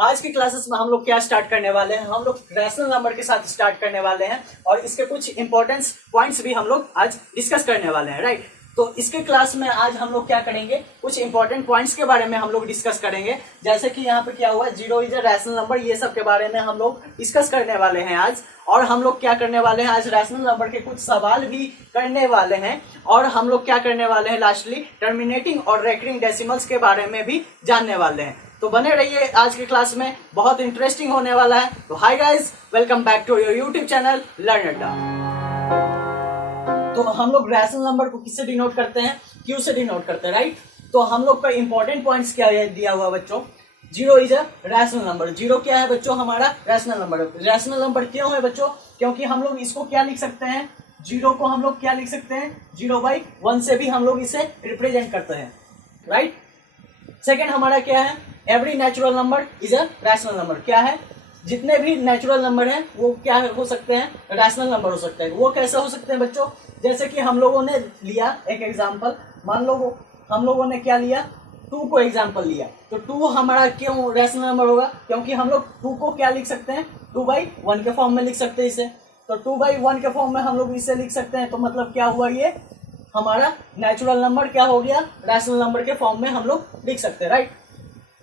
आज की क्लासेस में हम लोग क्या स्टार्ट करने वाले हैं, हम लोग रैशनल नंबर के साथ स्टार्ट करने वाले हैं और इसके कुछ इंपॉर्टेंस पॉइंट्स भी हम लोग आज डिस्कस करने वाले हैं, राइट। तो इसके क्लास में आज हम लोग क्या करेंगे, कुछ इंपॉर्टेंट पॉइंट्स के बारे में हम लोग डिस्कस करेंगे। जैसे कि यहाँ पे क्या हुआ, zero is a rational number, ये सब के बारे में हम लोग डिस्कस करने वाले हैं आज। और हम लोग क्या करने वाले हैं, आज रैशनल नंबर के कुछ सवाल भी करने वाले हैं। और हम लोग क्या करने वाले हैं, लास्टली टर्मिनेटिंग और रेकरिंग डेसिमल्स के बारे में भी जानने वाले हैं। तो बने रहिए आज की क्लास में, बहुत इंटरेस्टिंग होने वाला है। तो hi guys, welcome back to your YouTube channel Learn Adda. तो हम लोग रैशनल नंबर को किससे डिनोट करते हैं, क्यू से डिनोट करते हैं, राइट। तो हम लोग का इंपॉर्टेंट पॉइंट्स क्या है दिया हुआ बच्चों, zero is a rational number. Zero क्या है बच्चों, हमारा रैशनल नंबर। रैशनल नंबर क्यों है बच्चों, क्योंकि हम लोग इसको क्या लिख सकते हैं, जीरो को हम लोग क्या लिख सकते हैं, 0/1 से भी हम लोग इसे रिप्रेजेंट करते हैं, राइट। सेकेंड हमारा क्या है, every natural number is a rational number. क्या है, जितने भी नेचुरल नंबर हैं वो क्या हो सकते हैं, रैशनल नंबर हो सकते हैं। वो कैसे हो सकते हैं बच्चों, जैसे कि हम लोगों ने लिया एक एग्जांपल, मान लो हम लोगों ने क्या लिया, 2 को एग्जांपल लिया। तो 2 हमारा क्यों रैशनल नंबर होगा, क्योंकि हम लोग 2 को क्या लिख सकते हैं, 2/1 के फॉर्म में लिख सकते हैं इसे। तो 2/1 के फॉर्म में हम लोग इसे लिख सकते हैं। तो मतलब क्या हुआ, ये हमारा नेचुरल नंबर क्या हो गया, रैशनल नंबर के फॉर्म में हम लोग लिख सकते हैं, राइट।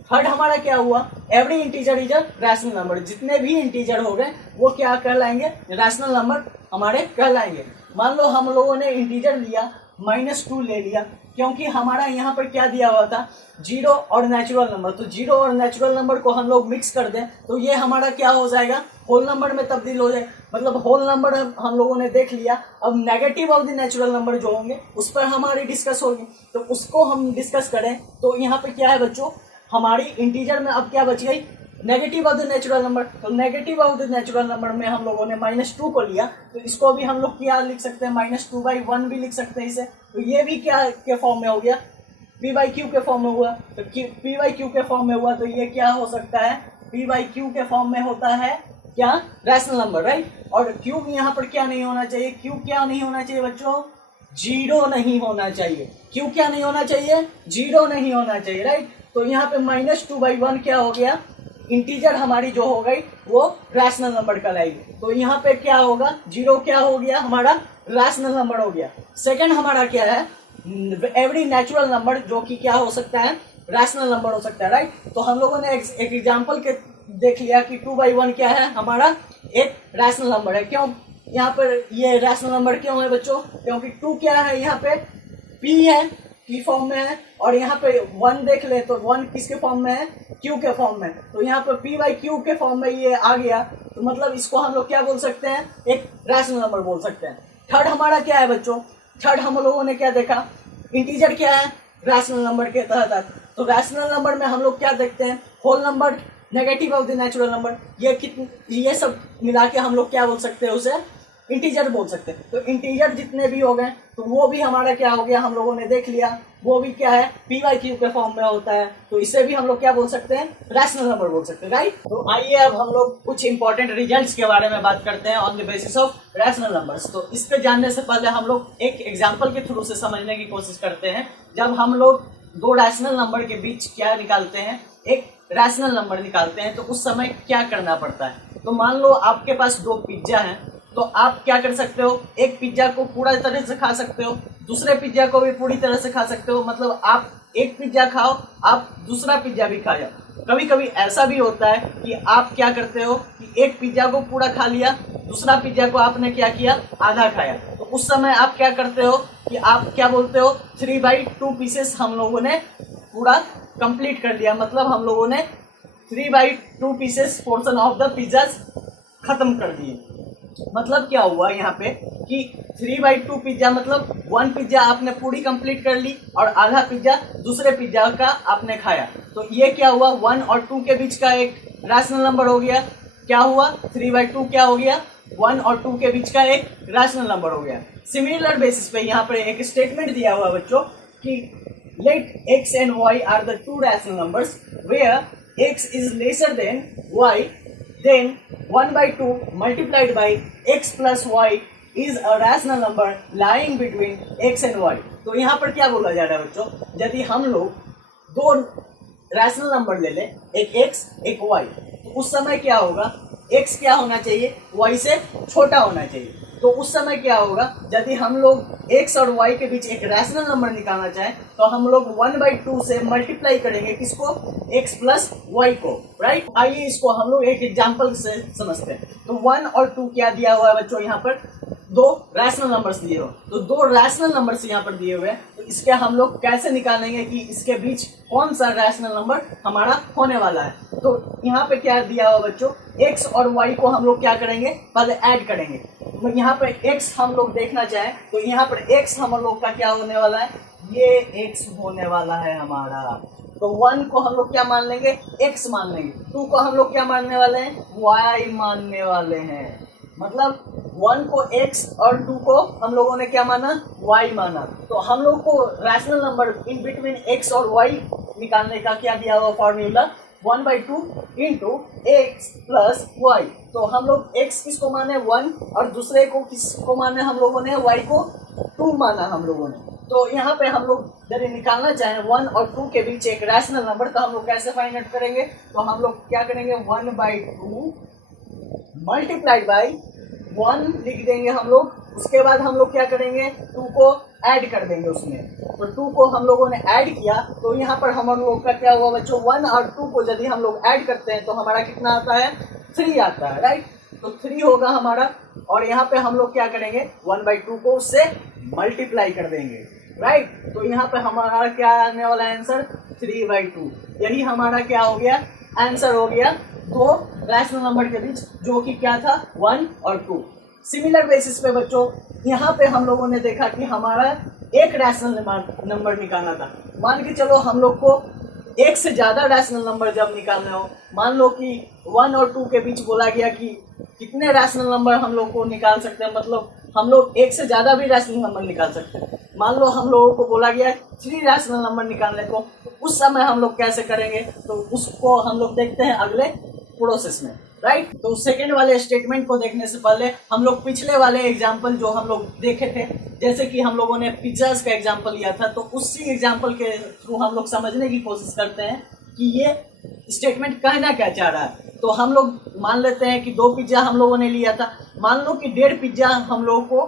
थर्ड हमारा क्या हुआ, every integer is a rational number. जितने भी इंटीजर हो गए वो क्या कहलाएंगे, रैशनल नंबर हमारे कहलाएंगे। मान लो हम लोगों ने इंटीजर लिया, -2 ले लिया, क्योंकि हमारा यहाँ पर क्या दिया हुआ था, जीरो और नेचुरल नंबर। तो जीरो और नेचुरल नंबर को हम लोग मिक्स कर दें तो ये हमारा क्या हो जाएगा, होल नंबर में तब्दील हो जाए। मतलब होल नंबर हम लोगों ने देख लिया। अब negative of the natural number जो होंगे उस पर हमारी डिस्कस होगी, तो उसको हम डिस्कस करें। तो यहाँ पे क्या है बच्चों, हमारी इंटीजर में अब क्या बच गई, negative of the natural number. तो negative of the natural number में हम लोगों ने -2 को लिया, तो इसको भी हम लोग क्या लिख सकते हैं, -2/1 भी लिख सकते हैं इसे। तो ये भी क्या के फॉर्म में हो गया, p/q के फॉर्म में हुआ। तो p/q के फॉर्म में हुआ, तो ये क्या हो सकता है, p/q के फॉर्म में होता है क्या, रैशनल नंबर, राइट। और q यहाँ पर क्या नहीं होना चाहिए, q क्या नहीं होना चाहिए बच्चों, जीरो नहीं होना चाहिए। q क्या नहीं होना चाहिए, जीरो नहीं होना चाहिए, राइट। तो यहाँ पे -2/1 क्या हो गया, इंटीजर हमारी जो हो गई वो रैशनल नंबर कहलाएगी। तो यहाँ पे क्या होगा, जीरो क्या हो गया, हमारा रैशनल नंबर हो गया। सेकंड हमारा क्या है, एवरी नेचुरल नंबर, जो कि क्या हो सकता है, रैशनल नंबर हो सकता है, राइट। तो हम लोगों ने एक एग्जाम्पल के देख लिया कि 2/1 क्या है, हमारा एक रैशनल नंबर है। क्यों यहाँ पर ये रैशनल नंबर क्यों है बच्चों, क्योंकि 2 क्या है, यहाँ पे p है, p फॉर्म में है। और यहाँ पे 1 देख ले तो 1 किसके फॉर्म में है, q के फॉर्म में। तो यहाँ पे p/q के फॉर्म में ये आ गया, तो मतलब इसको हम लोग क्या बोल सकते हैं, एक रैशनल नंबर बोल सकते हैं। थर्ड हमारा क्या है बच्चों, थर्ड हम लोगों ने क्या देखा, इंटीजर क्या है, रैशनल नंबर के तहत। तो रैशनल नंबर में हम लोग क्या देखते हैं, whole number, negative of the natural number, ये सब मिला के हम लोग क्या बोल सकते हैं, उसे इंटीजर बोल सकते हैं। तो इंटीजर जितने भी हो गए तो वो भी हमारा क्या हो गया, हम लोगों ने देख लिया, वो भी क्या है, p/q के फॉर्म में होता है। तो इसे भी हम लोग क्या बोल सकते हैं, रैशनल नंबर बोल सकते हैं, राइट। तो आइए अब हम लोग कुछ इंपॉर्टेंट रिजल्ट्स के बारे में बात करते हैं on the basis of rational numbers. तो इसके जानने से पहले हम लोग एक एग्जाम्पल के थ्रू से समझने की कोशिश करते हैं। जब हम लोग 2 रैशनल नंबर के बीच क्या निकालते हैं, एक रैशनल नंबर निकालते हैं, तो उस समय क्या करना पड़ता है। तो मान लो आपके पास 2 पिज्जा हैं, तो आप क्या कर सकते हो, एक पिज्जा को पूरा तरह से खा सकते हो, दूसरे पिज्जा को भी पूरी तरह से खा सकते हो। मतलब आप एक पिज्जा खाओ, आप दूसरा पिज्जा भी खा जाओ। कभी कभी ऐसा भी होता है कि आप क्या करते हो कि एक पिज्जा को पूरा खा लिया, दूसरा पिज्जा को आपने क्या किया, आधा खाया। तो उस समय आप क्या करते हो कि आप क्या बोलते हो, 3/2 पीसेस हम लोगों ने पूरा कंप्लीट कर दिया। मतलब हम लोगों ने 3/2 pieces portion of the pizza खत्म कर दिए। मतलब क्या हुआ यहाँ पे कि 3/2 पिज्जा मतलब 1 पिज्जा आपने पूरी कंप्लीट कर ली और आधा पिज्जा दूसरे पिज्जा का आपने खाया। तो ये क्या हुआ, 1 और 2 के बीच का एक रैशनल नंबर हो गया। क्या हुआ, 3/2 क्या हो गया, 1 और 2 के बीच का एक रैशनल नंबर हो गया। सिमिलर बेसिस पे यहाँ पर एक स्टेटमेंट दिया हुआ बच्चों कि let x and y are the 2 rational numbers where x is lesser than y, then 1/2 multiplied by x plus y is a rational number lying between x and y। तो यहाँ पर क्या बोला जा रहा है बच्चों, यदि हम लोग 2 रैशनल नंबर ले ले, एक x एक y, तो उस समय क्या होगा, x क्या होना चाहिए, y से छोटा होना चाहिए। तो उस समय क्या होगा, यदि हम लोग x और y के बीच एक रैशनल नंबर निकालना चाहें तो हम लोग 1/2 से मल्टीप्लाई करेंगे किसको, x प्लस y को, राइट। आइए इसको हम लोग एक एग्जांपल से समझते हैं। तो 1 और 2 क्या दिया हुआ है बच्चों, यहाँ पर दो रैशनल नंबर्स दिए हुए, तो दो रैशनल नंबर्स यहाँ पर दिए हुए हैं। तो इसके हम लोग कैसे निकालेंगे कि इसके बीच कौन सा रैशनल नंबर हमारा होने वाला है। तो यहाँ पे क्या दिया हुआ बच्चों, x और y को हम लोग क्या करेंगे, पहले ऐड करेंगे। तो यहाँ पे x हम लोग देखना चाहें तो यहाँ पर x हम लोग का क्या होने वाला है, ये x होने वाला है हमारा। तो 1 को हम लोग क्या मान लेंगे, x मान लेंगे। 2 को हम लोग क्या मानने वाले हैं, y मानने वाले हैं। मतलब 1 को x और 2 को हम लोगों ने क्या माना, y माना। तो हम लोग को rational number in between x और y निकालने का क्या दिया हुआ formula, 1/2 into x plus y. तो हम लोग x किसको माने 1 और दूसरे को किसको माने, हम लोगों ने y को 2 माना हम लोगों ने। तो यहाँ पे हम लोग यदि निकालना चाहें 1 और 2 के बीच एक रैशनल नंबर, तो हम लोग कैसे फाइंड आउट करेंगे, तो हम लोग क्या करेंगे, 1/2 मल्टीप्लाइड बाई 1 लिख देंगे हम लोग। उसके बाद हम लोग क्या करेंगे, 2 को ऐड कर देंगे उसमें। तो 2 को हम लोगों ने ऐड किया तो यहाँ पर हम लोग का क्या हुआ बच्चों, 1 और 2 को यदि हम लोग ऐड करते हैं तो हमारा कितना आता है, 3 आता है, राइट। तो 3 होगा हमारा। और यहाँ पे हम लोग क्या करेंगे, 1/2 को उससे मल्टीप्लाई कर देंगे, राइट। तो यहाँ पे हमारा क्या आने वाला आंसर, 3/2। यही हमारा क्या हो गया, आंसर हो गया दो रैशनल नंबर के बीच, जो कि क्या था, 1 और 2। सिमिलर बेसिस पे बच्चों यहाँ पे हम लोगों ने देखा कि हमारा एक रैशनल नंबर निकालना था। मान के चलो हम लोग को एक से ज़्यादा रैशनल नंबर जब निकालना हो, मान लो कि 1 और 2 के बीच बोला गया कि कितने रैशनल नंबर हम लोग को निकाल सकते हैं, मतलब हम लोग एक से ज़्यादा भी रैशनल नंबर निकाल सकते हैं। मान लो हम लोगों को बोला गया 3 रैशनल नंबर निकालने को, तो उस समय हम लोग कैसे करेंगे, तो उसको हम लोग देखते हैं अगले प्रोसेस में, राइट। तो सेकेंड वाले स्टेटमेंट को देखने से पहले हम लोग पिछले वाले एग्जाम्पल जो हम लोग देखे थे, जैसे कि हम लोगों ने पिज्जाज का एग्जाम्पल लिया था, तो उसी एग्जाम्पल के थ्रू हम लोग समझने की कोशिश करते हैं कि ये स्टेटमेंट कहना क्या चाह रहा है। तो हम लोग मान लेते हैं कि 2 पिज्जा हम लोगों ने लिया था, मान लो कि 1.5 पिज्जा हम लोगों को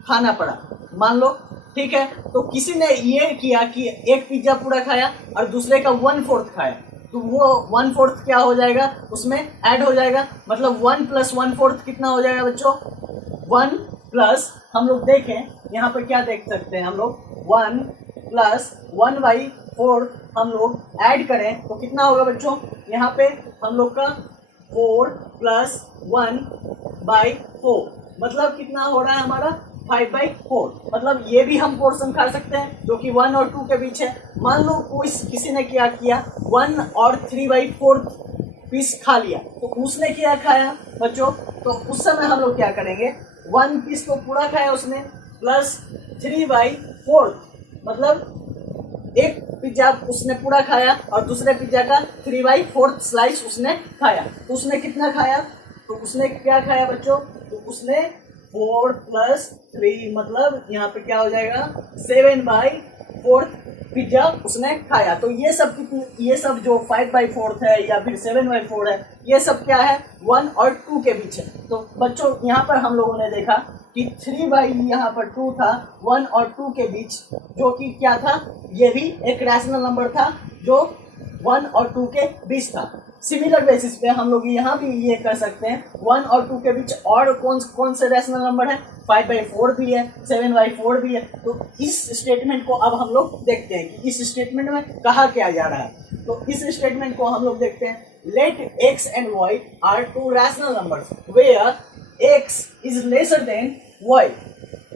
खाना पड़ा, मान लो, ठीक है। तो किसी ने ये किया कि एक पिज्जा पूरा खाया और दूसरे का 1/4 खाया, तो वो 1/4 क्या हो जाएगा, उसमें ऐड हो जाएगा। मतलब 1 + 1/4 कितना हो जाएगा बच्चों, 1 प्लस, हम लोग देखें यहाँ पर क्या देख सकते हैं हम लोग, 1 + 1/4 हम लोग ऐड करें तो कितना होगा बच्चों, यहाँ पे हम लोग का 4 + 1/4, मतलब कितना हो रहा है हमारा 5/4। मतलब ये भी हम पोर्शन खा सकते हैं जो कि 1 और 2 के बीच है। मान लो कोई किसी ने क्या किया, 1 और 3/4 पीस खा लिया, तो उसने क्या खाया बच्चों, तो उस समय हम लोग क्या करेंगे, 1 पीस को पूरा खाया उसने प्लस 3/4, मतलब एक पिज्जा उसने पूरा खाया और दूसरे पिज्जा का 3/4 स्लाइस उसने खाया। तो उसने कितना खाया, तो उसने क्या खाया बच्चों, तो उसने 4 + 3, मतलब यहाँ पे क्या हो जाएगा, 7/4 पिज्जा उसने खाया। तो ये सब जो 5/4 है या फिर 7/4 है, ये सब क्या है, 1 और 2 के बीच है। तो बच्चों यहाँ पर हम लोगों ने देखा कि 3 यहाँ पर 2 था, 1 और 2 के बीच, जो कि क्या था, ये भी एक रैशनल नंबर था जो 1 और 2 के बीच था। सिमिलर बेसिस पे हम लोग यहाँ भी ये कर सकते हैं, 1 और 2 के बीच और कौन से रैशनल नंबर है, 5/4 भी है, 7/4 भी है। तो इस स्टेटमेंट को अब हम लोग देखते हैं कि इस स्टेटमेंट में कहा क्या जा रहा है। तो इस स्टेटमेंट को हम लोग देखते हैं, late x and y are 2 rational numbers where x is lesser than y।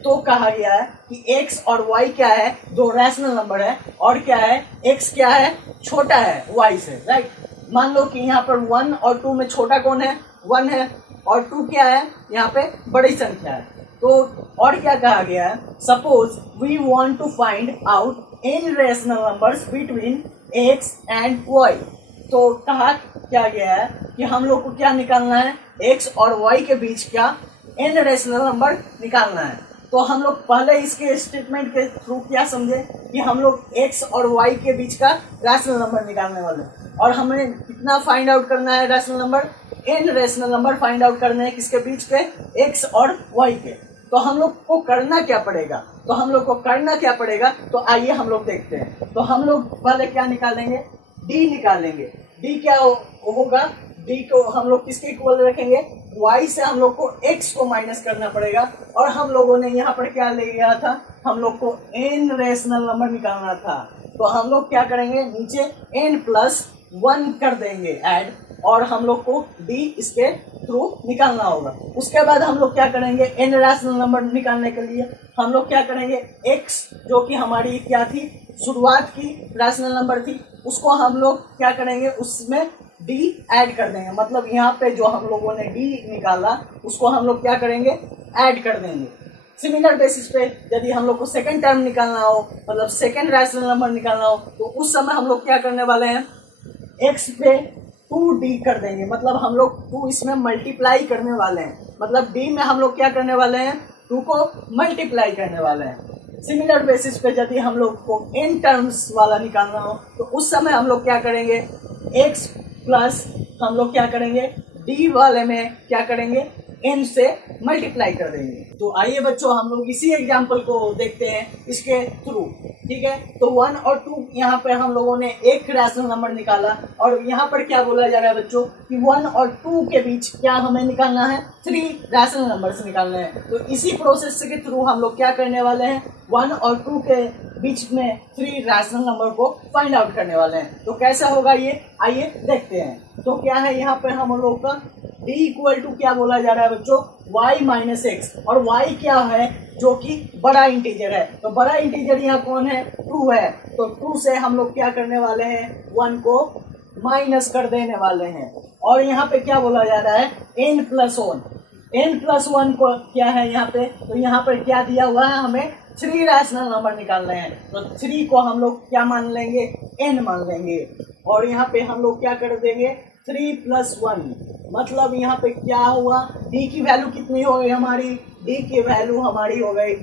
तो कहा गया है कि x और y क्या है, 2 रैशनल नंबर है, और क्या है, x क्या है, छोटा है y से, राइट। मान लो कि यहाँ पर 1 और 2 में छोटा कौन है, 1 है, और 2 क्या है, यहाँ पे बड़ी संख्या है। तो और क्या कहा गया है, suppose we want to find out any rational numbers between x and y। तो कहा क्या गया है कि हम लोग को क्या निकालना है, x और y के बीच क्या n रैशनल नंबर निकालना है। तो हम लोग पहले इसके स्टेटमेंट के थ्रू क्या समझे कि हम लोग x और y के बीच का रैशनल नंबर निकालने वाले हैं। और हमें कितना फाइंड आउट करना है rational number, n rational number find out करने हैं किसके बीच के, x और y के। तो हम लोग को करना क्या पड़ेगा, तो आइए हम लोग देखते हैं। तो हम लोग पहले क्या निकालेंगे, d निकालेंगे। d क्या होगा, d को हम लोग किसके इक्वल रखेंगे, y से हम लोग को x को माइनस करना पड़ेगा। और हम लोगों ने यहाँ पर क्या ले गया था, हम लोग को n रैशनल नंबर निकालना था। तो हम लोग क्या करेंगे, नीचे n+1 कर देंगे ऐड, और हम लोग को d इसके थ्रू निकालना होगा। उसके बाद हम लोग क्या करेंगे, n रैशनल नंबर निकालने के लिए हम लोग क्या करेंगे, x जो कि हमारी क्या थी, शुरुआत की रैशनल नंबर थी, उसको हम लोग क्या करेंगे, उसमें d ऐड कर देंगे। मतलब यहाँ पे जो हम लोगों ने d निकाला उसको हम लोग क्या करेंगे, ऐड कर देंगे। सिमिलर बेसिस पे यदि हम लोग को सेकंड टर्म निकालना हो, मतलब सेकंड रैशनल नंबर निकालना हो, तो उस समय हम लोग क्या करने वाले हैं, x पे 2d कर देंगे। मतलब हम लोग 2 इसमें मल्टीप्लाई करने वाले हैं, मतलब d में हम लोग क्या करने वाले हैं, 2 को मल्टीप्लाई करने वाले हैं। सिमिलर बेसिस पे यदि हम लोग को n टर्म्स वाला निकालना हो, तो उस समय हम लोग क्या करेंगे, x प्लस हम लोग क्या करेंगे, d वाले में क्या करेंगे, n से मल्टीप्लाई कर देंगे। तो आइए बच्चों हम लोग इसी एग्जाम्पल को देखते हैं इसके थ्रू, ठीक है। तो 1 और 2 यहाँ पे हम लोगों ने एक रैशनल नंबर निकाला, और यहाँ पर क्या बोला जा रहा है बच्चों कि 1 और 2 के बीच क्या हमें निकालना है, 3 रैशनल नंबर्स निकालने हैं। तो इसी प्रोसेस के थ्रू हम लोग क्या करने वाले हैं, 1 और 2 के बीच में 3 रैशनल नंबर को फाइंड आउट करने वाले हैं। तो कैसा होगा ये, आइए देखते हैं। तो क्या है यहाँ पे हम लोग का d इक्वल टू क्या बोला जा रहा है बच्चों, y माइनस एक्स, और y क्या है, जो कि बड़ा इंटीजर है। तो बड़ा इंटीजर यहाँ कौन है, 2 है। तो 2 से हम लोग क्या करने वाले हैं, 1 को माइनस कर देने वाले हैं। और यहाँ पे क्या बोला जा रहा है, n+1, n+1 को क्या है यहाँ पे, तो यहाँ पर क्या दिया हुआ है, हमें 3 रैशनल नंबर निकालने हैं। तो 3 को हम लोग क्या मान लेंगे, n मान लेंगे। और यहाँ पे हम लोग क्या कर देंगे, 3+1, मतलब यहाँ पे क्या हुआ, d की वैल्यू कितनी हो गई हमारी, d की वैल्यू हमारी हो गई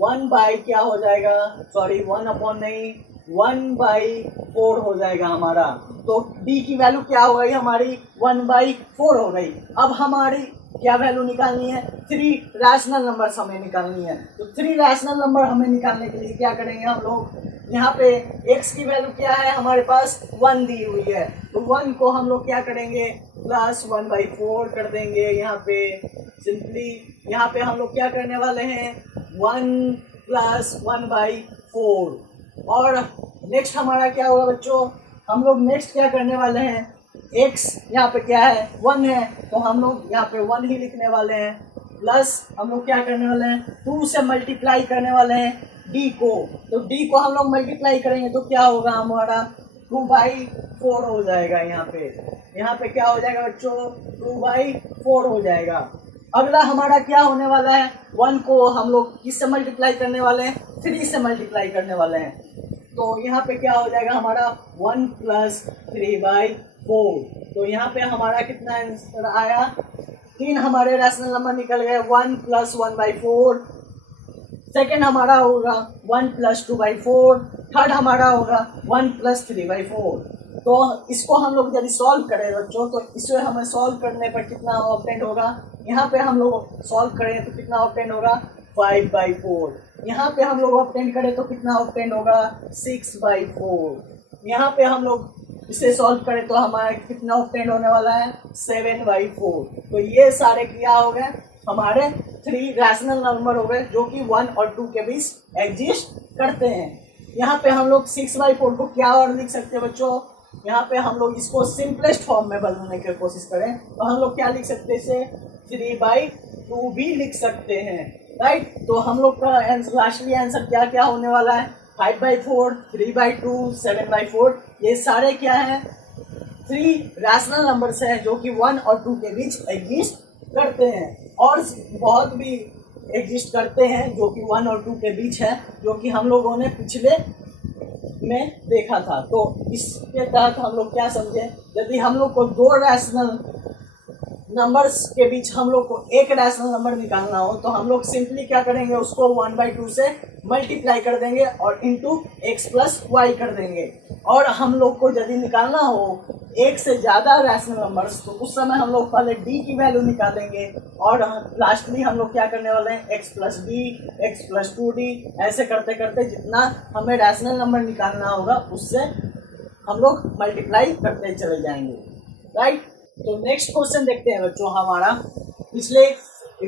1 बाई क्या हो जाएगा, सॉरी 1 नहीं, 1/4 हो जाएगा हमारा। तो d की वैल्यू क्या हो गई हमारी, 1/4 हो गई। अब हमारी क्या वैल्यू निकालनी है, 3 रैशनल नंबर्स हमें निकालनी है। तो 3 रैशनल नंबर हमें निकालने के लिए क्या करेंगे हम लोग, यहाँ पे x की वैल्यू क्या है हमारे पास, 1 दी हुई है। तो 1 को हम लोग क्या करेंगे, +1/4 कर देंगे। यहाँ पे सिंपली यहाँ पे हम लोग क्या करने वाले हैं, 1 + 1/4। और नेक्स्ट हमारा क्या होगा बच्चों, हम लोग नेक्स्ट क्या करने वाले हैं, x यहाँ पे क्या है, 1 है, तो हम लोग यहाँ पे 1 ही लिखने वाले हैं। प्लस हम लोग क्या करने वाले हैं, 2 से मल्टीप्लाई करने वाले हैं d को। तो d को हम लोग मल्टीप्लाई करेंगे तो क्या होगा हमारा, 2/4 हो जाएगा। यहाँ पे क्या हो जाएगा बच्चों, 2/4 हो जाएगा। अगला हमारा क्या होने वाला है, 1 को हम लोग किससे मल्टीप्लाई करने वाले हैं, 3 से मल्टीप्लाई करने वाले हैं। तो यहाँ पे क्या हो जाएगा हमारा, 1 + 3/4। तो यहाँ पे हमारा कितना आंसर आया, 3 हमारे रैशनल नंबर निकल गए, 1 + 1/4। सेकेंड हमारा होगा 1 + 2/4। थर्ड हमारा होगा 1 + 3/4। तो इसको हम लोग यदि सॉल्व करें बच्चों, तो इसे हमें सॉल्व करने पर कितना ऑब्टेन होगा, यहाँ पे हम लोग सॉल्व करें तो कितना ऑब्टेन होगा, 5/4। यहाँ पे हम लोग ऑब्टेन करें तो कितना ऑब्टेन होगा, 6/4। यहाँ पे हम लोग इसे सॉल्व करें तो हमारा कितना ऑब्टेन होने वाला है, 7/4। तो ये सारे क्या हो गए, हमारे 3 रैशनल नंबर हो गए जो कि 1 और 2 के बीच एग्जिस्ट करते हैं। यहाँ पे हम लोग 6/4 को क्या और लिख सकते हैं बच्चों, यहाँ पे हम लोग इसको सिंपलेस्ट फॉर्म में बदलने की कोशिश करें तो हम लोग क्या लिख सकते हैं, इसे 3/2 भी लिख सकते हैं, राइट। तो हम लोग का लास्टली आंसर क्या क्या होने वाला है, 5/4, 3/2, 7/4। ये सारे क्या हैं, 3 रैशनल नंबर्स हैं जो कि 1 और 2 के बीच एग्जिस्ट करते हैं। और बहुत भी एग्जिस्ट करते हैं जो कि 1 और 2 के बीच है, जो कि हम लोगों ने पिछले में देखा था। तो इसके तहत हम लोग क्या समझे, यदि हम लोग को 2 रैशनल नंबर्स के बीच हम लोग को एक रैशनल नंबर निकालना हो तो हम लोग सिंपली क्या करेंगे, उसको 1/2 से मल्टीप्लाई कर देंगे और इंटू एक्स प्लस वाई कर देंगे। और हम लोग को यदि निकालना हो एक से ज़्यादा रैशनल नंबर्स तो उस समय हम लोग पहले डी की वैल्यू निकालेंगे और लास्टली हम लोग क्या करने वाले हैं, x plus D, x plus 2d, ऐसे करते करते जितना हमें रैशनल नंबर निकालना होगा उससे हम लोग मल्टीप्लाई करते चले जाएंगे, राइट। तो नेक्स्ट क्वेश्चन देखते हैं बच्चों हमारा पिछले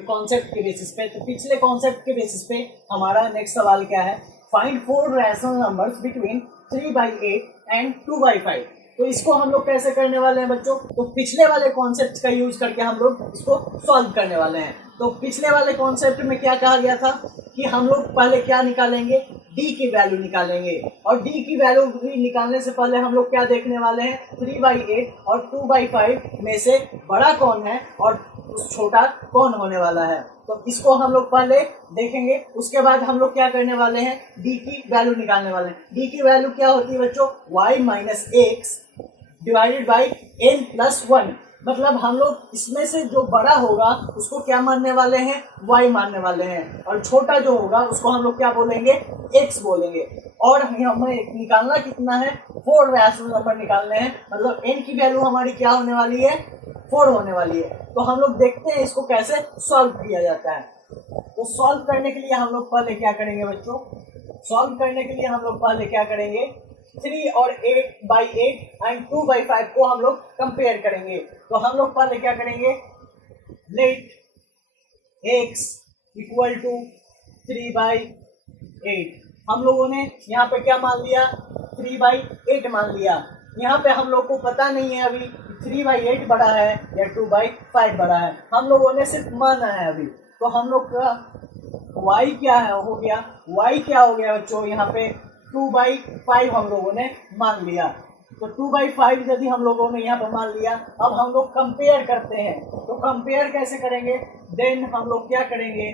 कॉन्सेप्ट के बेसिस पे। तो पिछले कॉन्सेप्ट के बेसिस पे हमारा नेक्स्ट सवाल क्या है, find 4 rational numbers between 3/8 and 2/5। तो इसको हम लोग कैसे करने वाले हैं बच्चों, तो पिछले वाले कॉन्सेप्ट का यूज करके हम लोग इसको सॉल्व करने वाले हैं। तो पिछले वाले कॉन्सेप्ट में क्या कहा गया था कि हम लोग पहले क्या निकालेंगे, डी की वैल्यू निकालेंगे। और डी की वैल्यू भी निकालने से पहले हम लोग क्या देखने वाले हैं, 3/8 और 2/5 में से बड़ा कौन है और छोटा कौन होने वाला है। तो इसको हम लोग पहले देखेंगे, उसके बाद हम लोग क्या करने वाले हैं, डी की वैल्यू निकालने वाले हैं। डी की वैल्यू क्या होती है बच्चों, y minus x divided by n plus 1। मतलब हम लोग इसमें से जो बड़ा होगा उसको क्या मानने वाले हैं, y मानने वाले हैं, और छोटा जो होगा उसको हम लोग क्या बोलेंगे, x बोलेंगे। और हमें निकालना कितना है, 4 रैशनल नंबर निकालने हैं। मतलब n की वैल्यू हमारी क्या होने वाली है, 4 होने वाली है। तो हम लोग देखते हैं इसको कैसे सॉल्व किया जाता है। तो सॉल्व करने के लिए हम लोग पहले क्या करेंगे बच्चों, सॉल्व करने के लिए हम लोग पहले क्या करेंगे, 3 और 8/8 एंड 2/5 को हम लोग कंपेयर करेंगे। तो हम लोग पहले क्या करेंगे, लेट x इक्वल टू 3/8। हम लोगों ने यहाँ पे क्या मान लिया, 3/8 मान लिया। यहाँ पे हम लोग को पता नहीं है अभी 3/8 बड़ा है या 2/5 बड़ा है, हम लोगों ने सिर्फ माना है अभी। तो हम लोग का y क्या है, हो गया y क्या हो गया बच्चों, यहाँ पे 2/5 हम लोगों ने मान लिया। तो 2/5 यदि हम लोगों ने यहाँ पर मान लिया, अब हम लोग कंपेयर करते हैं। तो कंपेयर कैसे करेंगे, देन हम लोग क्या करेंगे,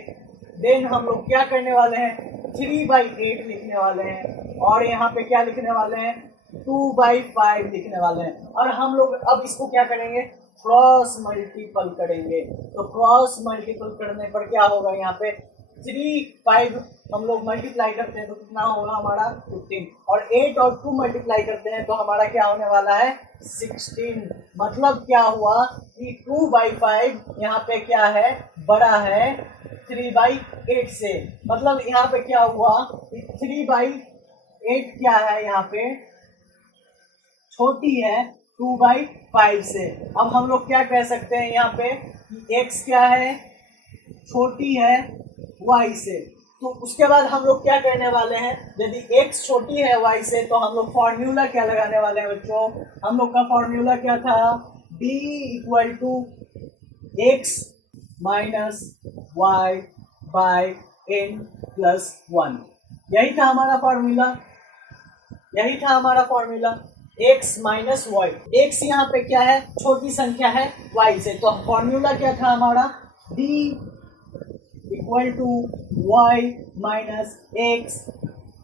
देन हम लोग क्या करने वाले हैं, 3/8 लिखने वाले हैं और यहाँ पे क्या लिखने वाले हैं, 2/5 लिखने वाले हैं। और हम लोग अब इसको क्या करेंगे, क्रॉस मल्टीपल करेंगे। तो क्रॉस मल्टीपल करने पर क्या होगा, यहाँ पे 3/5 हम लोग मल्टीप्लाई करते हैं तो कितना होगा हमारा 15, और 8 और 2 मल्टीप्लाई करते हैं तो हमारा क्या होने वाला है 16। मतलब क्या हुआ कि 2/5 यहाँ पे क्या है, बड़ा है 3/8 से। मतलब यहाँ पे क्या हुआ कि 3/8 क्या है, यहाँ पे छोटी है 2/5 से। अब हम लोग क्या कह सकते हैं यहाँ पे कि x क्या है, छोटी है y से। तो उसके बाद हम लोग क्या करने वाले हैं, यदि x छोटी है y से तो हम लोग फॉर्मूला क्या लगाने वाले हैं बच्चों, हम लोग का फॉर्मूला क्या था, d equal to x minus y by n plus 1। यही था हमारा फॉर्मूला, यही था हमारा formula, x minus y. x यहाँ पे क्या है, छोटी संख्या है y से। तो फॉर्मूला क्या था हमारा, d equal to y minus x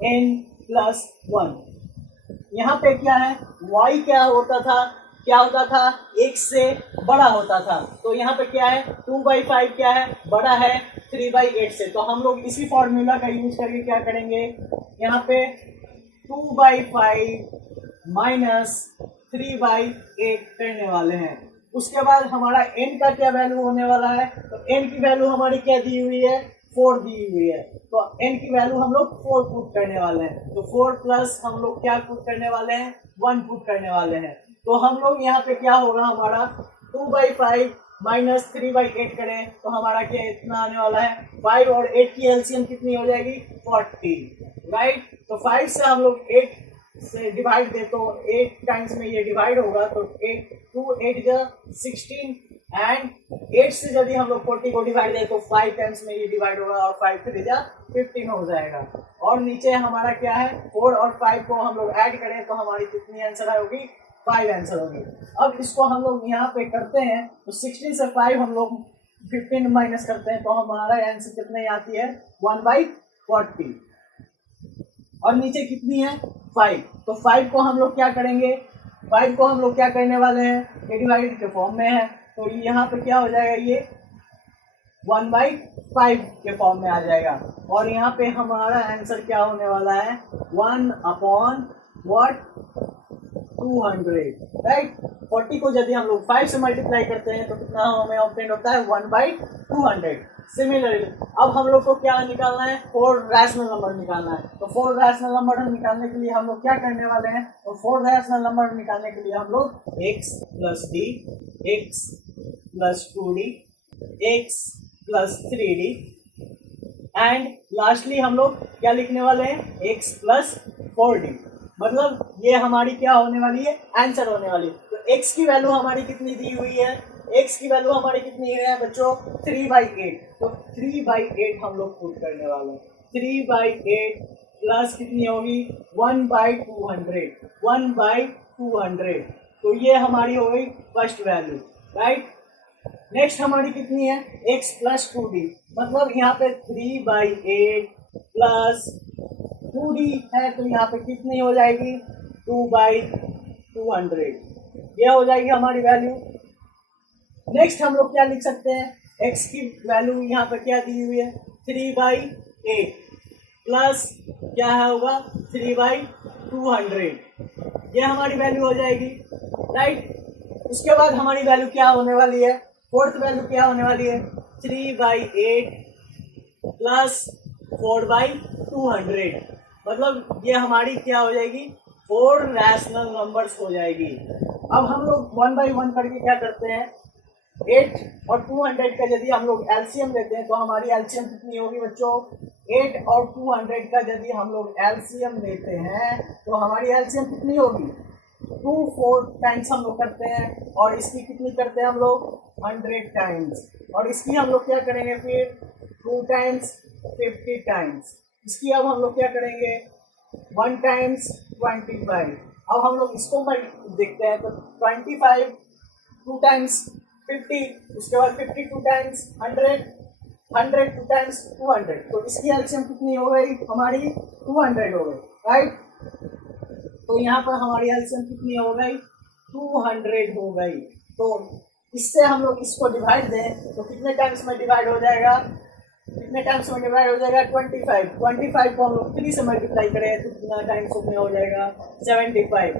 n plus 1। यहाँ पे क्या है, y क्या होता था, क्या होता था, x से बड़ा होता था। तो यहाँ पे क्या है, 2/5 क्या है, बड़ा है 3/8 से। तो हम लोग इसी फॉर्मूला का यूज करके क्या करेंगे, यहाँ पे 2/5 माइनस 3/8 करने वाले हैं। उसके बाद हमारा n का क्या वैल्यू होने वाला है, तो n की वैल्यू हमारी क्या दी हुई है, 4 दी हुई है। तो n की वैल्यू हम लोग 4 पुट करने वाले हैं। तो 4 प्लस हम लोग क्या पुट करने वाले हैं, 1 पुट करने वाले हैं। तो हम लोग यहाँ पे क्या होगा हमारा 2/5 माइनस 3/8 करें तो हमारा क्या इतना आने वाला है, 5 और 8 की एलसीएम कितनी हो जाएगी, 40, राइट। तो 5 से हम लोग 8 से डिवाइड दे तो 8 टाइम्स में ये डिवाइड होगा। तो 8 2 8 जा 16 एंड 8 से यदि हम लोग 40 को डिवाइड दे तो 5 टाइम्स में ये डिवाइड होगा और 5 3 जा 15 हो जाएगा। और नीचे हमारा क्या है, 4 और 5 को हम लोग ऐड करें तो हमारी कितनी आंसर होगी, 5 आंसर होगी। अब इसको हम लोग यहाँ पे करते हैं तो 16 से 5 हम लोग 15 माइनस करते हैं तो हमारा आंसर कितने आती है, 1/40। और नीचे कितनी है, 5। तो 5 को हम लोग क्या करेंगे, 5 को हम लोग क्या करने वाले हैं, ये डिवाइड के फॉर्म में है तो यहाँ पे क्या हो जाएगा, ये 1/5 के फॉर्म में आ जाएगा। और यहाँ पे हमारा आंसर क्या होने वाला है, 1/200, राइट। 40 को यदि हम लोग 5 से मल्टीप्लाई करते हैं तो कितना हमें ऑब्टेन होता है, 1/200। सिमिलरली अब हम लोग को क्या निकालना है, 4 रैशनल नंबर निकालना है। तो 4 रैशनल नंबर निकालने के लिए हम लोग क्या करने वाले हैं, तो 4 रैशनल नंबर निकालने के लिए हम लोग x + d, x + 2d, x + 3d and lastly हम लोग क्या लिखने वाले हैं, x + 4d। मतलब ये हमारी क्या होने वाली है, आंसर होने वाली है। तो x की वैल्यू हमारी कितनी दी हुई है, x की वैल्यू हमारी कितनी है बच्चों, 3/8। तो 3/8 हम लोग पुट करने वाले हैं। 3/8 प्लस कितनी होगी, 1/200, 1/200। तो ये हमारी हो गई फर्स्ट वैल्यू, राइट। नेक्स्ट हमारी कितनी है, x + 2d, मतलब यहाँ पे 3/8 प्लस 2d है, तो यहाँ पे कितनी हो जाएगी, 2/200, ये हो जाएगी हमारी वैल्यू। नेक्स्ट हम लोग क्या लिख सकते हैं, x की वैल्यू यहाँ पे क्या दी हुई है, 3/8 प्लस क्या है होगा, 3/200, ये हमारी वैल्यू हो जाएगी, राइट। उसके बाद हमारी वैल्यू क्या होने वाली है, फोर्थ वैल्यू क्या होने वाली है, 3/8 प्लस 4/200, मतलब ये हमारी क्या हो जाएगी, 4 रैशनल नंबर्स हो जाएगी। अब हम लोग 1 बाई 1 करके क्या करते हैं, 8 और 200 का यदि हम लोग एलसीएम लेते हैं तो हमारी एलसीएम कितनी होगी बच्चों, 8 और 200 का यदि हम लोग एलसीएम लेते हैं तो हमारी एलसीएम कितनी होगी, 2 4 टाइम्स हम लोग करते हैं, और इसकी कितनी करते हैं हम लोग, 100 टाइम्स, और इसकी हम लोग क्या करेंगे फिर 2 टाइम्स 50 टाइम्स, इसकी अब हम लोग क्या करेंगे 1 टाइम्स 25। अब हम लोग इसको देखते हैं तो 25 2 टाइम्स 50, उसके बाद 50 2 टाइम्स 100, 100 2 टाइम्स 200, तो इसकी एलसीएम कितनी हो गई हमारी, 200 हो गई, राइट। तो यहाँ पर हमारी एलसीएम कितनी हो गई, 200 हो गई। तो इससे हम लोग इसको डिवाइड दें तो कितने टाइम्स में डिवाइड हो जाएगा, कितने टाइम्स में डिवाइड हो जाएगा, 25 को हम लोग 3 से मल्टीप्लाई करें तो कितना टाइम्स में हो जाएगा, 75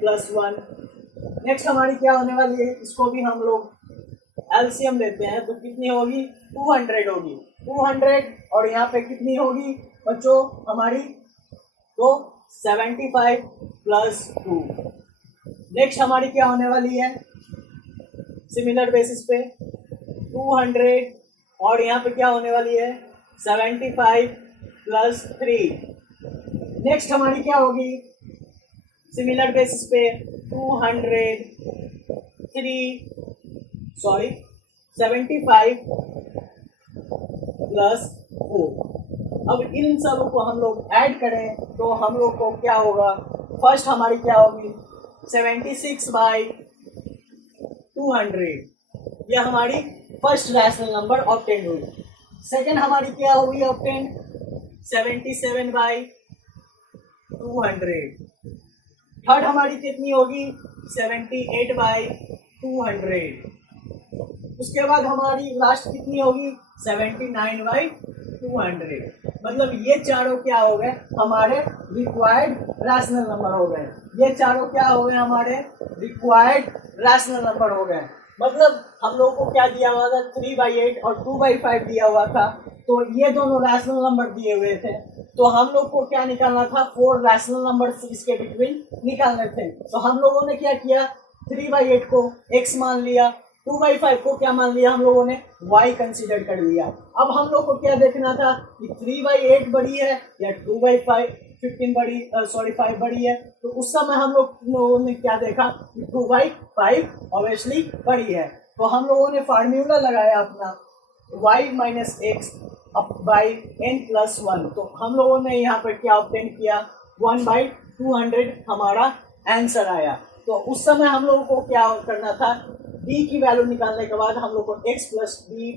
प्लस 1। नेक्स्ट हमारी क्या होने वाली है, इसको भी हम लोग एलसीएम लेते हैं तो कितनी होगी, 200 होगी, 200 और यहाँ पे कितनी होगी बच्चों हमारी, तो 75 प्लस 2। नेक्स्ट हमारी क्या होने वाली है, सिमिलर बेसिस पे 200 और यहाँ पे क्या होने वाली है, 75 प्लस 3। नेक्स्ट हमारी क्या होगी, सिमिलर बेसिस पे 75 प्लस 4। अब इन सब को हम लोग ऐड करें तो हम लोग को क्या होगा, फर्स्ट हमारी क्या होगी 76/200, यह हमारी फर्स्ट रैशनल नंबर ऑब्टेन हुई। सेकेंड हमारी क्या हुई ऑब्टेन, 77/200। थर्ड हमारी कितनी होगी, 78/200। उसके बाद हमारी लास्ट कितनी होगी, 79/200। मतलब ये चारों क्या हो गए हमारे रिक्वायर्ड रैशनल नंबर हो गए, ये चारों क्या हो गए हमारे रिक्वायर्ड रैशनल नंबर हो गए। मतलब हम लोगों को क्या दिया हुआ था, 3/8 और 2/5 दिया हुआ था, तो ये दोनों रैशनल नंबर दिए हुए थे, तो हम लोग को क्या निकालना था, 4 रैशनल नंबर इसके बिटवीन निकालने थे। तो हम लोगों ने क्या किया, 3/8 को x मान लिया, 2/5 को क्या मान लिया हम लोगों ने, y कंसीडर कर लिया। अब हम लोग को क्या देखना था कि 3/8 बड़ी है या 2/5 5 बड़ी है। तो उस समय हम लोगों ने क्या देखा, 2/5 ऑब्वियसली बड़ी है। तो हम लोगों ने फार्मूला लगाया अपना y minus x by n plus 1। तो हम लोगों ने यहाँ पर क्या ऑब्टेन किया, 1/200 हमारा आंसर आया। तो उस समय हम लोगों को क्या करना था, d की वैल्यू निकालने के बाद हम लोग को x प्लस d,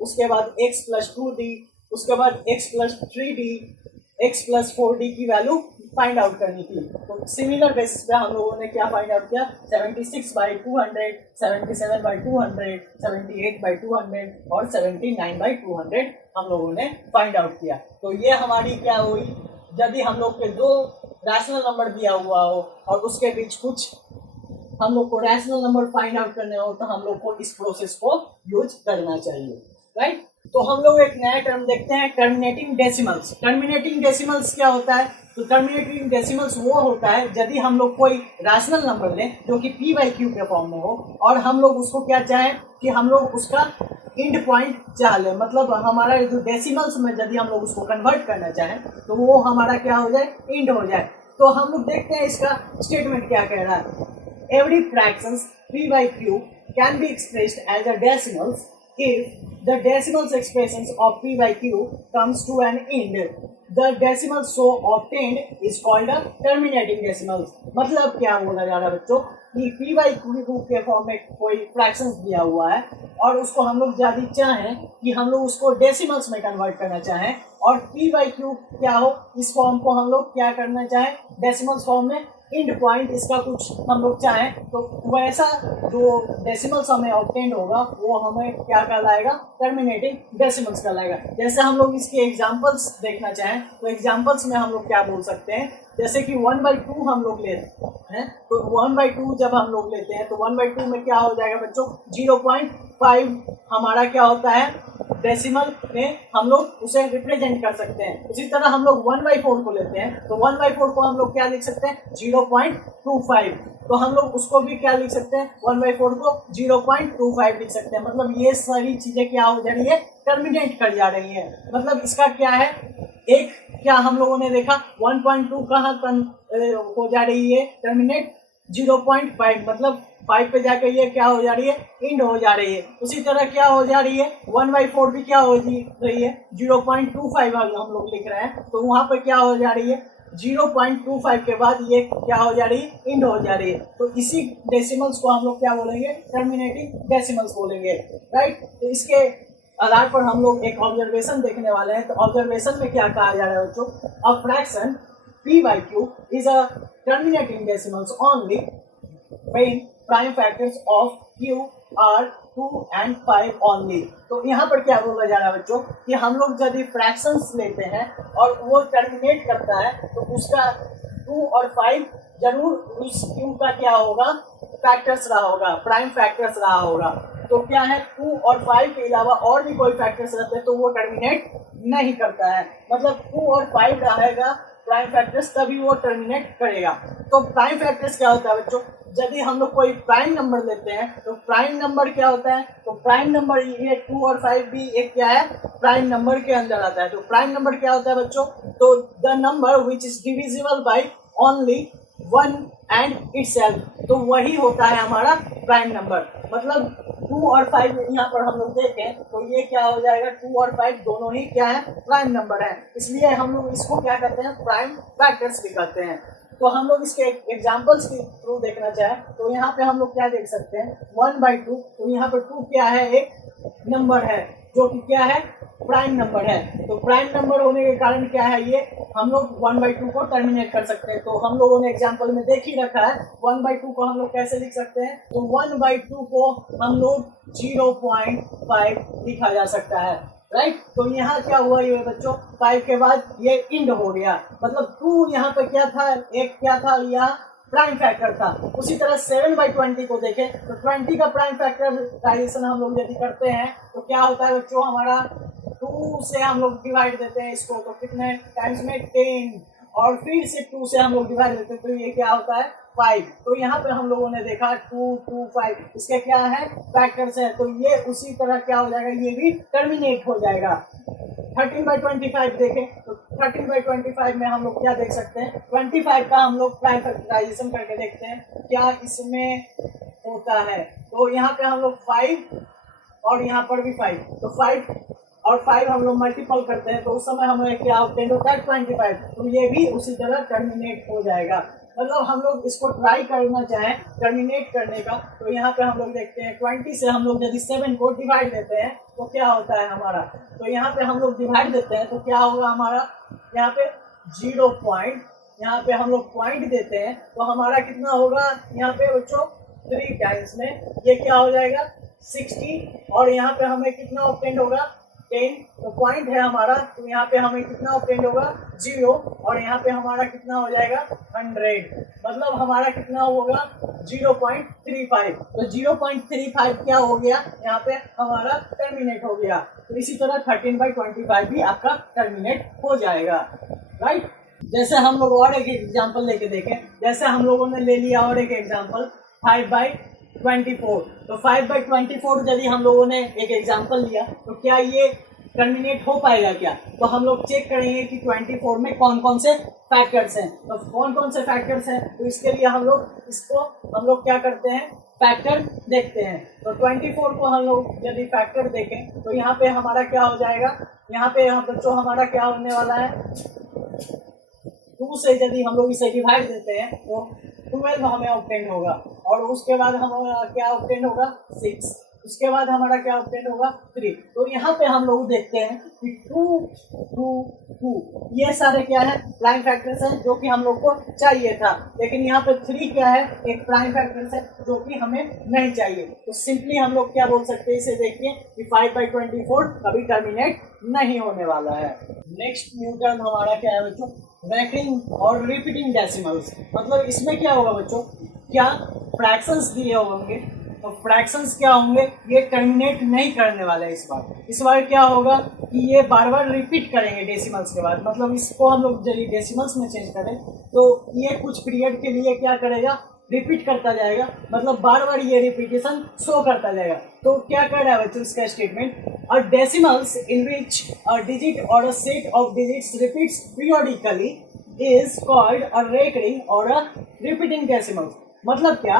उसके बाद x प्लस 2d, उसके बाद x plus 3d, x plus 4d की वैल्यू फाइंड आउट करनी थी। तो सिमिलर बेसिस पे हम लोगों ने क्या फाइंड आउट किया, 76/200, 77/200, 78/200 और 79/200 हम लोगों ने फाइंड आउट किया। तो ये हमारी क्या हुई, यदि हम लोग के दो रैशनल नंबर दिया हुआ हो और उसके बीच कुछ हम लोग को रैशनल नंबर फाइंड आउट करने हो तो हम लोग को इस प्रोसेस को यूज करना चाहिए, राइट। तो हम लोग एक नया टर्म देखते हैं, टर्मिनेटिंग डेसिमल्स। टर्मिनेटिंग डेसिमल्स क्या होता है, तो टर्मिनेटिंग डेसिमल्स वो होता है यदि हम लोग कोई रैशनल नंबर लें जो कि p/q के फॉर्म में हो और हम लोग उसको क्या चाहें कि हम लोग उसका इंड पॉइंट चाह लें, मतलब हमारा जो डेसिमल्स में यदि हम लोग उसको कन्वर्ट करना चाहें तो वो हमारा क्या हो जाए, इंड हो जाए। तो हम लोग देखते हैं इसका स्टेटमेंट क्या कह रहा है। Every fractions p/q can be expressed as a decimals if the decimals expressions of p/q comes to an end. The decimal so obtained is called a terminating decimals। मतलब क्या बोला जा रहा है बच्चों कि p/q के फॉर्म में कोई फ्रैक्शंस दिया हुआ है और उसको हम लोग यदि चाहें कि हम लोग उसको डेसिमल्स में कन्वर्ट करना चाहें और p/q क्या हो, इस फॉर्म को हम लोग क्या करना चाहें, डेसिमल्स फॉर्म में इंड पॉइंट इसका कुछ हम लोग चाहें तो वैसा जो डेसिमल्स हमें ऑब्टेंड होगा वो हमें क्या कहलाएगा, टर्मिनेटिंग डेसिमल्स कहलाएगा। जैसे हम लोग इसके एग्जांपल्स देखना चाहें तो एग्जांपल्स में हम लोग क्या बोल सकते हैं, जैसे कि 1/2 हम लोग लेते हैं तो 1/2 जब हम लोग लेते हैं तो 1/2 में क्या हो जाएगा बच्चों, 0.5 हमारा क्या होता है, डेसिमल में हम लोग उसे रिप्रेजेंट कर सकते हैं। उसी तरह हम लोग 1/4 को लेते हैं तो 1/4 को हम लोग क्या लिख सकते हैं, 0.25। तो हम लोग उसको भी क्या लिख सकते हैं, 1/4 को 0.25 लिख सकते हैं। मतलब ये सारी चीजें क्या हो जा रही है, टर्मिनेट कर जा रही है। मतलब इसका क्या है, एक क्या हम लोगों ने देखा 1.2 कहाँ हो जा रही है टर्मिनेट, 0.5 मतलब 5 पे जाकर ये क्या हो जा रही है, इंड हो जा रही है। उसी तरह क्या हो जा रही है, 1/4 भी क्या हो रही है, 0.25 हम लोग लिख रहे हैं तो वहां पर क्या हो जा रही है, 0.25 के बाद ये क्या हो जा रही है, इंड हो जा रही है। तो इसी डेसिमल्स को हम लोग क्या बोलेंगे, टर्मिनेटिंग डेसिमल्स बोलेंगे, राइट। तो इसके आधार पर हम लोग एक ऑब्जर्वेशन देखने वाले हैं। तो ऑब्जर्वेशन में क्या कहा जा रहा है बच्चों, a fraction p/q is a terminating decimals only when prime factors of q are 2 and 5 only। तो यहाँ पर क्या बोला जा रहा है बच्चों कि हम लोग यदि फ्रैक्शंस लेते हैं और वो टर्मिनेट करता है तो उसका 2 और 5 जरूर उस q का क्या होगा, फैक्टर्स रहा होगा, प्राइम फैक्टर्स रहा होगा। तो क्या है, 2 और 5 के अलावा और भी कोई फैक्टर्स रहते हैं तो वो टर्मिनेट नहीं करता है। मतलब 2 और 5 रहेगा प्राइम फैक्टर्स तभी वो टर्मिनेट करेगा। तो प्राइम फैक्टर्स क्या होता है बच्चों, यदि हम लोग कोई प्राइम नंबर लेते हैं तो प्राइम नंबर क्या होता है, तो प्राइम नंबर ये 2 और 5 भी एक क्या है, प्राइम नंबर के अंदर आता है। तो प्राइम नंबर क्या होता है बच्चों, तो the number which is divisible by only 1 and itself, तो वही होता है हमारा प्राइम नंबर। मतलब 2 और 5 यहाँ पर हम लोग देखें तो ये क्या हो जाएगा, 2 और 5 दोनों ही क्या है, प्राइम नंबर है, इसलिए हम लोग इसको क्या कहते हैं, प्राइम फैक्टर्स भी कहते हैं। तो हम लोग इसके एग्जांपल्स के थ्रू देखना चाहें तो यहाँ पे हम लोग क्या देख सकते हैं, 1/2। तो यहाँ पर 2 क्या है, एक नंबर है जो कि क्या है, प्राइम नंबर है। तो प्राइम नंबर होने के कारण क्या है, ये हम लोग 1/2 को टर्मिनेट कर सकते हैं। तो हम लोगों ने एग्जांपल में देख ही रखा है 1/2 को हम लोग कैसे लिख सकते हैं, तो 1/2 को हम लोग 0.5 लिखा जा सकता है, राइट। तो यहाँ क्या हुआ ये बच्चों, 5 के बाद ये इंड हो गया, मतलब 2 यहाँ पे क्या था, एक क्या था, यहाँ प्राइम फैक्टर था। उसी तरह 7/20 को देखें तो 20 का प्राइम फैक्टराइजेशन हम लोग यदि करते हैं तो क्या होता है बच्चों, हमारा 2 से हम लोग डिवाइड देते हैं इसको तो कितने टाइम्स में, 10, और फिर से 2 से हम लोग डिवाइड देते हैं तो ये क्या होता है, 5। तो यहाँ पे हम लोगों ने देखा 2, 2, 5 इसके क्या है, फैक्टर्स है। तो ये उसी तरह क्या हो जाएगा, ये भी टर्मिनेट हो जाएगा। 13/25 देखें तो 13/25 में हम लोग क्या देख सकते हैं, 25 का हम लोग प्राइम फैक्टराइजेशन करके देखते हैं क्या इसमें होता है। तो यहाँ पे हम लोग 5 और यहाँ पर भी 5, तो 5 और 5 हम लोग मल्टीपल करते हैं तो उस समय हमें क्या ऑब्टेन होता है, 25। तो ये भी उसी तरह टर्मिनेट हो जाएगा। मतलब हम लोग इसको ट्राई करना चाहें टर्मिनेट करने का तो यहाँ पे हम लोग देखते हैं 20 से हम लोग यदि 7 को डिवाइड देते हैं तो क्या होता है हमारा, तो यहाँ पे हम लोग डिवाइड देते हैं तो क्या होगा हमारा, यहाँ पे 0.5 यहाँ पे हम लोग पॉइंट देते हैं तो हमारा कितना होगा यहाँ पे बच्चों 3 टाइम्स में ये क्या हो जाएगा 60 और यहाँ पे हमें कितना ऑब्टेंड होगा 10 तो पॉइंट है हमारा तो यहाँ पे हमें कितना ऑब्टेंड होगा 0 और यहाँ पे हमारा कितना हो जाएगा 100 मतलब हमारा कितना होगा 0.35 तो 0.35 क्या हो गया यहाँ पे हमारा टर्मिनेट हो गया। तो इसी तरह 13/25 भी आपका टर्मिनेट हो जाएगा राइट। जैसे हम लोग और एक एग्जांपल लेके देखें, जैसे हम लोगों ने ले लिया और एक एग्जांपल 5/24 तो 5/24 यदि हम लोगों ने एक एग्जांपल लिया तो क्या ये टर्मिनेट हो पाएगा क्या, तो हम लोग चेक करेंगे कि 24 में कौन कौन से फैक्टर्स हैं। तो कौन कौन से फैक्टर्स हैं तो इसके लिए हम लोग क्या करते हैं फैक्टर देखते हैं। तो 24 को हम लोग यदि फैक्टर देखें तो यहाँ पे हमारा क्या हो जाएगा, यहाँ पे बच्चों हमारा क्या होने वाला है 2 से यदि हम लोग इसे डिवाइड देते हैं तो 12 हमें ऑब्टेन होगा और उसके बाद हमारा क्या ऑब्टेन होगा 6, उसके बाद हमारा क्या ऑब्टेन होगा 3। तो यहाँ पे हम लोग देखते हैं कि 2 2 2 ये सारे क्या है प्राइम फैक्टर्स हैं जो कि हम लोग को चाहिए था, लेकिन यहाँ पे 3 क्या है एक प्राइम फैक्टर्स है जो कि हमें नहीं चाहिए। तो सिंपली हम लोग क्या बोल सकते हैं इसे देखिए कि 5/24 कभी टर्मिनेट नहीं होने वाला है। नेक्स्ट न्यू टर्म हमारा क्या है बच्चों रैकिंग और रिपीटिंग डेसिमल्स। मतलब इसमें क्या होगा बच्चों, क्या फ्रैक्शंस दिए होंगे तो फ्रैक्शंस क्या होंगे ये टर्मिनेट नहीं करने वाले इस बार क्या होगा कि ये बार बार रिपीट करेंगे डेसिमल्स के बाद। मतलब इसको हम लोग यदि डेसिमल्स में चेंज करें तो ये कुछ पीरियड के लिए क्या करेगा रिपीट करता जाएगा, मतलब बार बार ये रिपीटेशन शो करता जाएगा। तो क्या कर रहा है बच्चों इसका statement, a decimals in which a digit और a set of digits repeats periodically is called a recurring और अ रिपीटिंग डेसिमल। मतलब क्या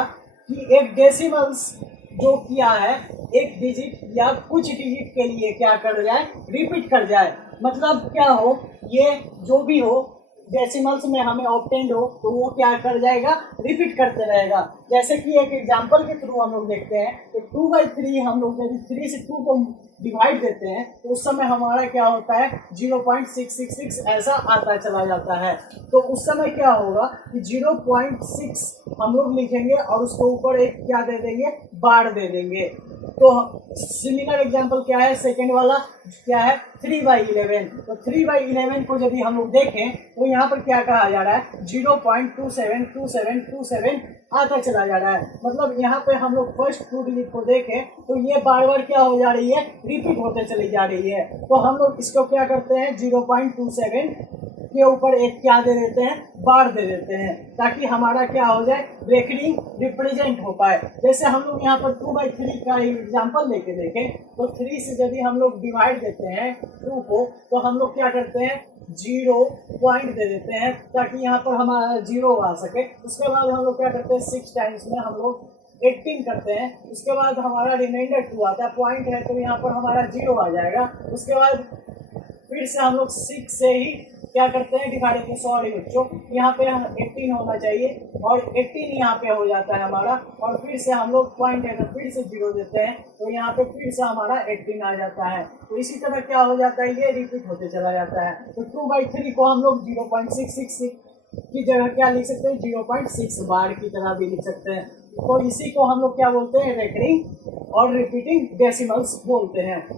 कि एक डेसिमल्स जो किया है एक डिजिट या कुछ डिजिट के लिए क्या कर जाए रिपीट कर जाए, मतलब क्या हो ये जो भी हो डेसिमल्स में हमें ऑब्टेंड हो तो वो क्या कर जाएगा रिपीट करते रहेगा। जैसे कि एक एग्जांपल के थ्रू हम लोग देखते हैं तो 2/3 हम लोग यदि 3 से 2 को डिवाइड देते हैं तो उस समय हमारा क्या होता है 0.666 ऐसा आता चला जाता है। तो उस समय क्या होगा कि 0.6 हम लोग लिखेंगे और उसके ऊपर एक क्या दे देंगे बार दे देंगे। तो सिमिलर एग्जांपल क्या है सेकंड वाला क्या है 3/11। तो 3/11 को यदि हम लोग देखें तो यहाँ पर क्या कहा जा रहा है 0.272727 आता चला जा रहा है। मतलब यहाँ पे हम लोग फर्स्ट 2 डिजिट को देखें तो ये बार बार क्या हो जा रही है रिपीट होते चली जा रही है। तो हम लोग इसको क्या करते हैं 0.27 के ऊपर एक क्या दे देते हैं बार दे देते हैं ताकि हमारा क्या हो जाए रेकरिंग रिप्रेजेंट हो पाए। जैसे हम लोग यहाँ पर 2/3 का एग्जांपल लेके देखें तो 3 से यदि हम लोग डिवाइड देते हैं 2 को तो हम लोग क्या करते हैं 0 पॉइंट दे देते हैं ताकि यहाँ पर हमारा 0 आ सके। उसके बाद हम लोग क्या करते हैं 6 टाइम्स में हम लोग 18 करते हैं। उसके बाद हमारा रिमाइंडर 2 आता है, पॉइंट है तो यहाँ पर हमारा 0 आ जाएगा। उसके बाद फिर से हम लोग 6 से ही क्या करते हैं डिवाइड करते हैं, सॉरी बच्चों यहाँ पे हम 18 होना चाहिए और 18 यहाँ पे हो जाता है हमारा और फिर से हम लोग पॉइंट है तो फिर से 0 देते हैं तो यहाँ पे फिर से हमारा 18 आ जाता है। तो इसी तरह क्या हो जाता है ये रिपीट होते चला जाता है। तो 2/3 को हम लोग 0.666 की जगह क्या लिख सकते हैं 0.6 बार की तरह भी लिख सकते हैं। तो इसी को हम लोग क्या बोलते हैं रेकरिंग और रिपीटिंग डेसिमल्स बोलते हैं।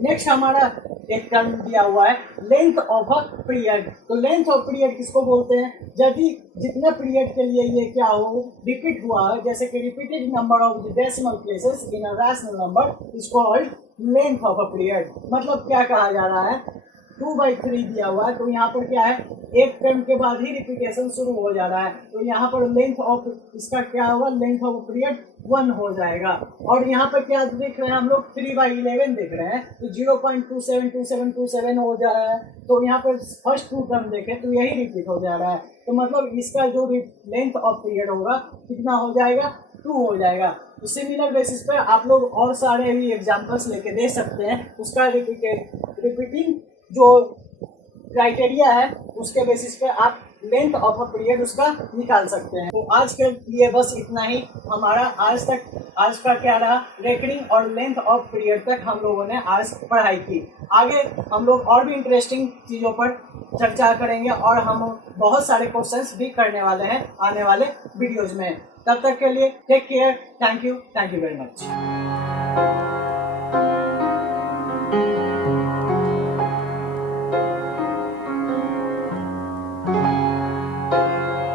नेक्स्ट हमारा एक टर्म दिया हुआ है लेंथ ऑफ अ पीरियड। तो लेंथ ऑफ पीरियड किसको बोलते हैं, यदि जितने पीरियड के लिए ये क्या हो रिपीट हुआ है, जैसे कि repeated number of the decimal places in a rational number is called length of a period. मतलब क्या कहा जा रहा है 2/3 दिया हुआ है तो यहाँ पर क्या है एक टर्म के बाद ही रिपीटेशन शुरू हो जा रहा है तो यहाँ पर लेंथ ऑफ इसका क्या होगा लेंथ ऑफ पीरियड 1 हो जाएगा। और यहाँ पर क्या देख रहे हैं हम लोग 3/11 देख रहे हैं तो 0.272727 हो जा रहा है। तो यहाँ पर फर्स्ट 2 टर्म देखें तो यही रिपीट हो जा रहा है। तो मतलब इसका जो लेंथ ऑफ पीरियड होगा कितना हो जाएगा 2 हो जाएगा। तो सिमिलर बेसिस पर आप लोग और सारे भी एग्जाम्पल्स लेके दे सकते हैं, उसका रिपीटिंग जो क्राइटेरिया है उसके बेसिस पे आप लेंथ ऑफ अ पीरियड उसका निकाल सकते हैं। तो आज के लिए बस इतना ही हमारा आज का क्या रहा रेकरिंग और लेंथ ऑफ पीरियड तक हम लोगों ने आज पढ़ाई की। आगे हम लोग और भी इंटरेस्टिंग चीज़ों पर चर्चा करेंगे और हम बहुत सारे क्वेश्चंस भी करने वाले हैं आने वाले वीडियोज में। तब तक के लिए take care, thank you very much.